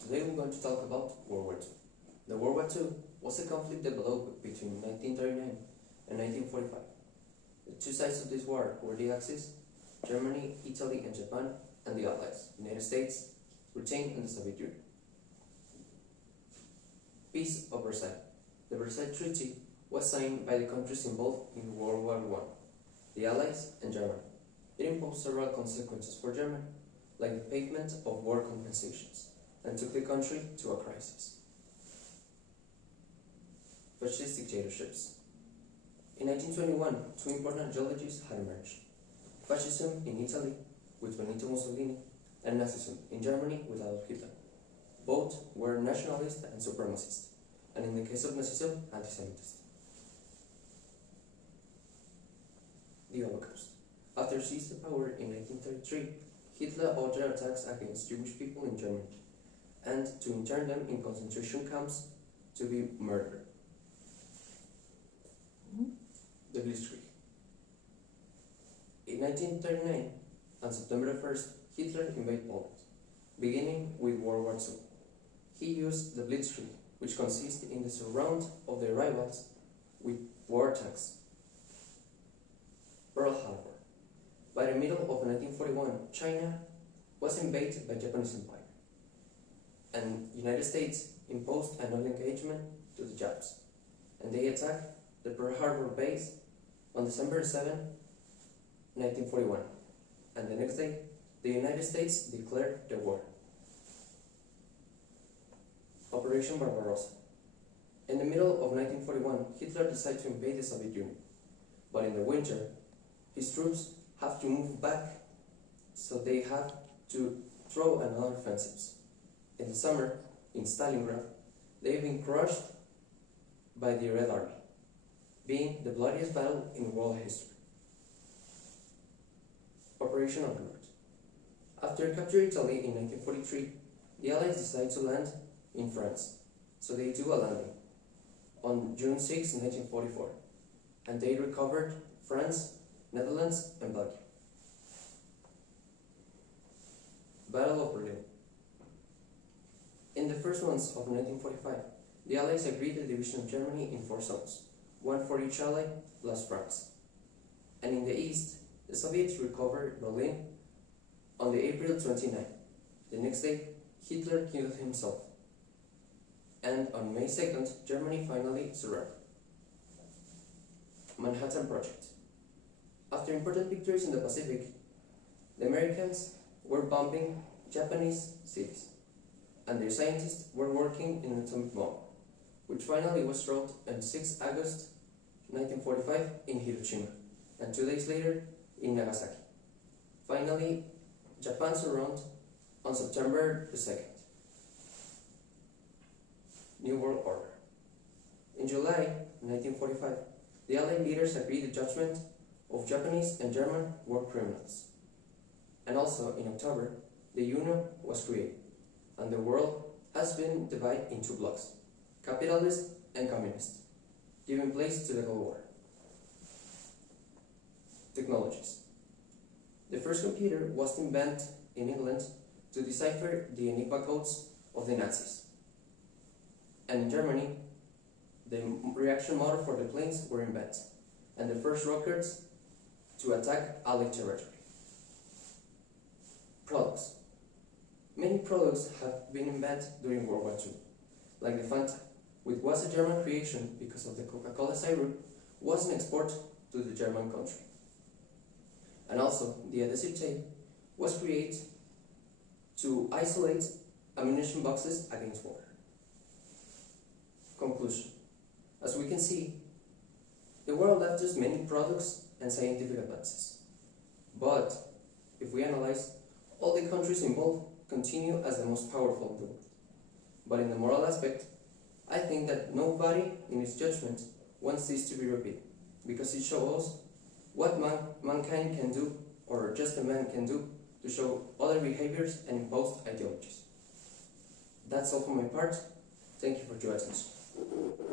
Today we're going to talk about World War II. The World War II was a conflict developed between 1939 and 1945. The two sides of this war were the Axis, Germany, Italy and Japan, and the Allies, United States, Britain and the Soviet Union. Peace of Versailles. The Versailles Treaty was signed by the countries involved in World War I, the Allies and Germany. It imposed several consequences for Germany, like the payment of war compensations, and took the country to a crisis. Fascist dictatorships. In 1921, two important ideologies had emerged: fascism in Italy with Benito Mussolini, and Nazism in Germany with Adolf Hitler. Both were nationalist and supremacist, and in the case of Nazism, anti-Semitist. The Holocaust. After seizing power in 1933, Hitler ordered attacks against Jewish people in Germany, and to intern them in concentration camps to be murdered. The Blitzkrieg. In 1939, on September 1st, Hitler invaded Poland, beginning with World War II. He used the Blitzkrieg, which consisted in the surround of the rivals with war tanks. Pearl Harbor. By the middle of 1941, China was invaded by Japanese Empire, and United States imposed a non-engagement to the Japs, and they attacked the Pearl Harbor base on December 7, 1941, and the next day, the United States declared the war. Operation Barbarossa. In the middle of 1941, Hitler decided to invade the Soviet Union, but in the winter, his troops have to move back, so they have to throw another offensives. In the summer, in Stalingrad, they have been crushed by the Red Army, being the bloodiest battle in world history. Operation Overlord. After capturing Italy in 1943, the Allies decided to land in France, so they do a landing on June 6, 1944, and they recovered France, Netherlands, and Belgium. Battle of Berlin. In the first months of 1945, the Allies agreed the division of Germany in 4 zones, one for each ally plus France. And in the east, the Soviets recovered Berlin on the April 29. The next day, Hitler killed himself. And on May 2nd, Germany finally surrendered. Manhattan Project. After important victories in the Pacific, the Americans were bombing Japanese cities, and their scientists were working in an atomic bomb, which finally was dropped on 6 August 1945 in Hiroshima, and 2 days later in Nagasaki. Finally, Japan surrendered on September 2nd. New World Order. In July 1945, the Allied leaders agreed the judgment of Japanese and German war criminals. And also in October, the Union was created, and the world has been divided into blocks, capitalist and communist, giving place to the Cold War. Technologies. The first computer was invented in England to decipher the Enigma codes of the Nazis. And in Germany, the reaction motor for the planes were invented, and the first rockets to attack Allied territory. Products. Many products have been invented during World War II, like the Fanta, which was a German creation because of the Coca-Cola syrup was an export to the German country. And also, the adhesive tape was created to isolate ammunition boxes against water. Conclusion. As we can see, the world left us many products and scientific advances. But if we analyze, all the countries involved continue as the most powerful in the world. But in the moral aspect, I think that nobody in his judgment wants this to be repeated, because it shows what mankind can do, or just a man can do, to show other behaviors and impose ideologies. That's all for my part. Thank you for your attention.